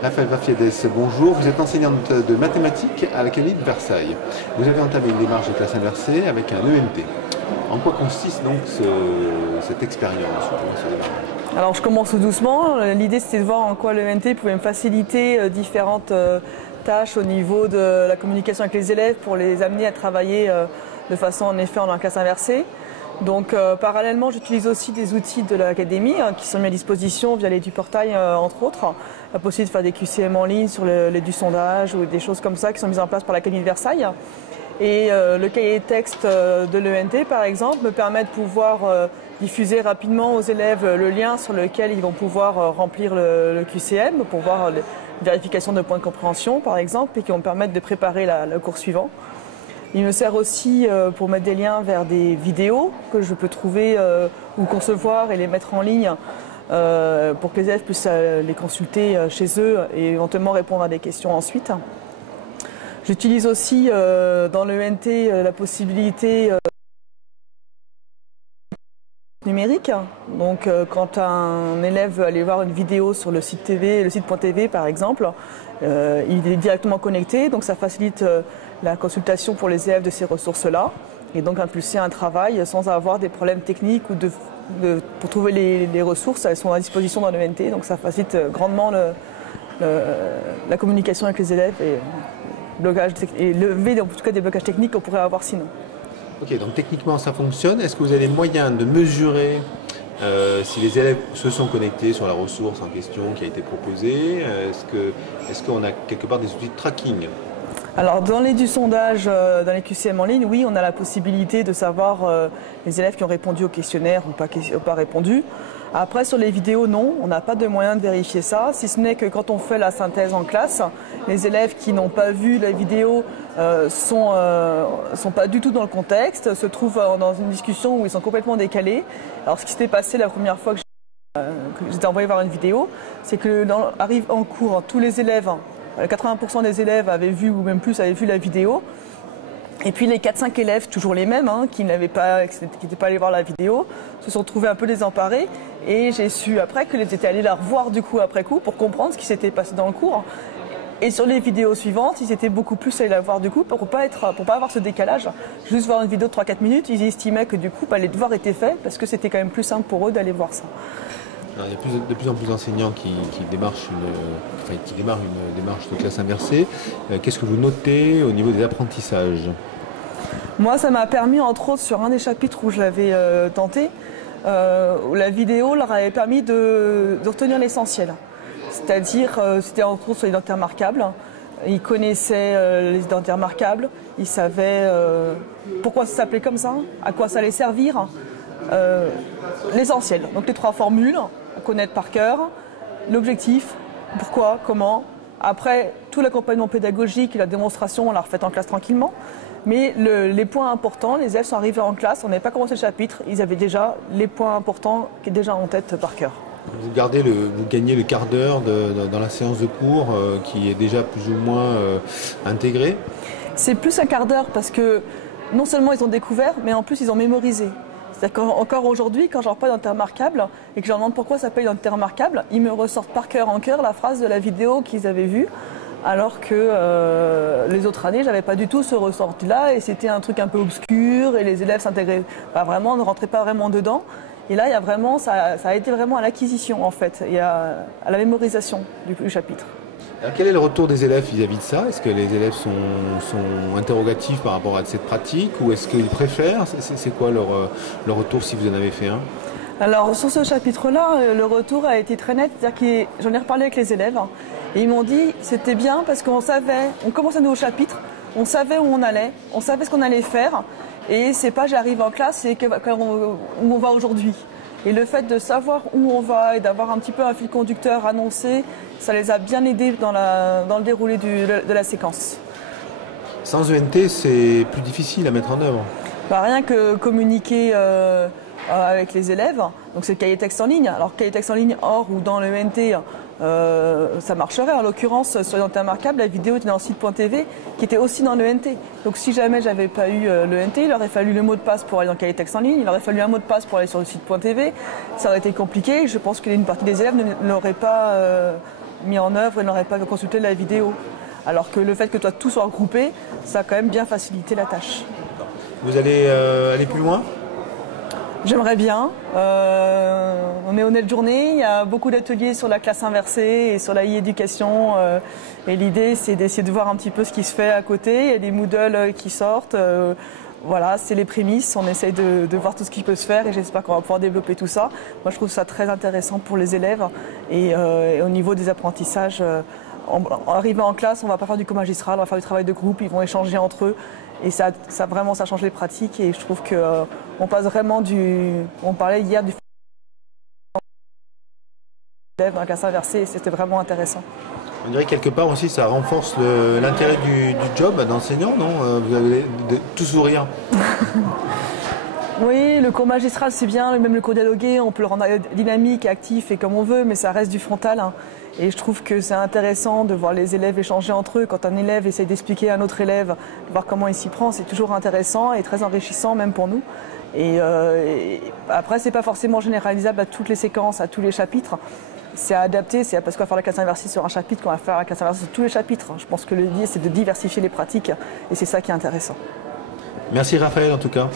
Raphaël Vafiedes, bonjour. Vous êtes enseignante de mathématiques à l'Académie de Versailles. Vous avez entamé une démarche de classe inversée avec un ENT. En quoi consiste donc cette expérience? Alors je commence doucement. L'idée c'était de voir en quoi l'ENT pouvait me faciliter différentes tâches au niveau de la communication avec les élèves pour les amener à travailler de façon en effet en classe inversée. Donc parallèlement, j'utilise aussi des outils de l'académie qui sont mis à disposition via l'EduPortail entre autres. La possibilité de faire des QCM en ligne sur du sondage ou des choses comme ça qui sont mises en place par l'Académie de Versailles. Et le cahier texte de l'ENT par exemple me permet de pouvoir diffuser rapidement aux élèves le lien sur lequel ils vont pouvoir remplir le QCM pour voir la vérification de points de compréhension par exemple et qui vont me permettre de préparer le cours suivant. Il me sert aussi pour mettre des liens vers des vidéos que je peux trouver ou concevoir et les mettre en ligne pour que les élèves puissent les consulter chez eux et éventuellement répondre à des questions ensuite. J'utilise aussi dans l'ENT la possibilité numérique. Donc quand un élève veut aller voir une vidéo sur le site TV, le site.tv par exemple, il est directement connecté, donc ça facilite la consultation pour les élèves de ces ressources-là et donc impulser un travail sans avoir des problèmes techniques ou pour trouver les ressources, elles sont à disposition dans l'ENT, donc ça facilite grandement la communication avec les élèves et lever en tout cas des blocages techniques qu'on pourrait avoir sinon. Ok, donc techniquement ça fonctionne. Est-ce que vous avez les moyens de mesurer si les élèves se sont connectés sur la ressource en question qui a été proposée? Est-ce qu'on a quelque part des outils de tracking? Alors dans du sondage, dans les QCM en ligne, oui, on a la possibilité de savoir les élèves qui ont répondu au questionnaire ou pas répondu. Après sur les vidéos, non, on n'a pas de moyen de vérifier ça, si ce n'est que quand on fait la synthèse en classe, les élèves qui n'ont pas vu la vidéo sont pas du tout dans le contexte, se trouvent dans une discussion où ils sont complètement décalés. Alors ce qui s'était passé la première fois que j'étais envoyé voir une vidéo, c'est que arrive en cours, tous les élèves, 80% des élèves avaient vu ou même plus avaient vu la vidéo. Et puis les 4-5 élèves, toujours les mêmes, qui n'étaient pas allés voir la vidéo, se sont trouvés un peu désemparés. Et j'ai su après qu'ils étaient allés la revoir du coup après coup pour comprendre ce qui s'était passé dans le cours. Et sur les vidéos suivantes, ils étaient beaucoup plus allés la voir du coup pour pas avoir ce décalage. Juste voir une vidéo de 3-4 minutes, ils estimaient que du coup les devoirs étaient faits parce que c'était quand même plus simple pour eux d'aller voir ça. Alors, il y a de plus en plus d'enseignants qui démarrent une démarche de classe inversée. Qu'est-ce que vous notez au niveau des apprentissages? Moi, ça m'a permis, entre autres, sur un des chapitres où je l'avais tenté, où la vidéo leur avait permis de retenir l'essentiel. C'est-à-dire, c'était entre autres sur les identités remarquables. Ils connaissaient les identités remarquables, ils savaient pourquoi ça s'appelait comme ça, à quoi ça allait servir. L'essentiel, donc les 3 formules, à connaître par cœur, l'objectif, pourquoi, comment. Après, tout l'accompagnement pédagogique et la démonstration, on l'a refait en classe tranquillement. Mais les points importants, les élèves sont arrivés en classe, on n'avait pas commencé le chapitre, ils avaient déjà les points importants qui étaient déjà en tête par cœur. Vous gagnez le quart d'heure dans la séance de cours qui est déjà plus ou moins intégré? C'est plus un quart d'heure parce que non seulement ils ont découvert, mais en plus ils ont mémorisé. C'est-à-dire qu'encore aujourd'hui, quand je leur parle d'identité remarquable et que je leur demande pourquoi ça s'appelle identité remarquable, ils me ressortent par cœur en cœur la phrase de la vidéo qu'ils avaient vue, alors que les autres années, j'avais pas du tout ce ressort-là et c'était un truc un peu obscur et les élèves s'intégraient pas vraiment, ne rentraient pas vraiment dedans. Et là, il y a vraiment, ça a été vraiment à l'acquisition en fait, et à la mémorisation du chapitre. Alors, quel est le retour des élèves vis-à-vis de ça? Est-ce que les élèves sont interrogatifs par rapport à cette pratique ou est-ce qu'ils préfèrent? C'est quoi leur retour si vous en avez fait un? Alors sur ce chapitre-là, le retour a été très net, c'est-à-dire que j'en ai reparlé avec les élèves et ils m'ont dit c'était bien parce qu'on savait, on commençait un nouveau chapitre, on savait où on allait, on savait ce qu'on allait faire et c'est pas j'arrive en classe, c'est où on va aujourd'hui. Et le fait de savoir où on va et d'avoir un petit peu un fil conducteur annoncé, ça les a bien aidés dans le déroulé de la séquence. Sans ENT, c'est plus difficile à mettre en œuvre. Rien que communiquer avec les élèves, donc c'est le cahier texte en ligne. Alors cahier texte en ligne hors ou dans l'ENT, ça marcherait. En l'occurrence, sur l'identité remarquable, la vidéo était dans le site.tv qui était aussi dans l'ENT. Donc si jamais j'avais pas eu l'ENT, il aurait fallu le mot de passe pour aller dans le cahier texte en ligne, il aurait fallu un mot de passe pour aller sur le site.tv. Ça aurait été compliqué. Je pense qu'une partie des élèves mis en œuvre et n'auraient pas consulté la vidéo. Alors que le fait que toi tout soit regroupé, ça a quand même bien facilité la tâche. Vous allez aller plus loin? J'aimerais bien. On est honnête journée, il y a beaucoup d'ateliers sur la classe inversée et sur la e-éducation. Et l'idée, c'est d'essayer de voir un petit peu ce qui se fait à côté. Il y a des Moodle qui sortent. Voilà, c'est les prémices. On essaye de voir tout ce qui peut se faire et j'espère qu'on va pouvoir développer tout ça. Moi, je trouve ça très intéressant pour les élèves. Et au niveau des apprentissages, en arrivant en classe, on ne va pas faire du cours magistral, on va faire du travail de groupe, ils vont échanger entre eux. Et ça change les pratiques et je trouve qu'on passe vraiment on parlait hier du élève dans la classe inversée et c'était vraiment intéressant. On dirait quelque part aussi ça renforce l'intérêt du job d'enseignant, non? Vous avez tout sourire. Oui, le cours magistral c'est bien, même le cours dialogué, on peut le rendre dynamique, actif et comme on veut, mais ça reste du frontal. Hein. Et je trouve que c'est intéressant de voir les élèves échanger entre eux. Quand un élève essaye d'expliquer à un autre élève, de voir comment il s'y prend, c'est toujours intéressant et très enrichissant même pour nous. Et après, c'est pas forcément généralisable à toutes les séquences, à tous les chapitres. C'est à adapter, c'est parce qu'on va faire la classe inversée sur un chapitre qu'on va faire la classe inversée sur tous les chapitres. Je pense que l'idée, c'est de diversifier les pratiques et c'est ça qui est intéressant. Merci Raphaël en tout cas.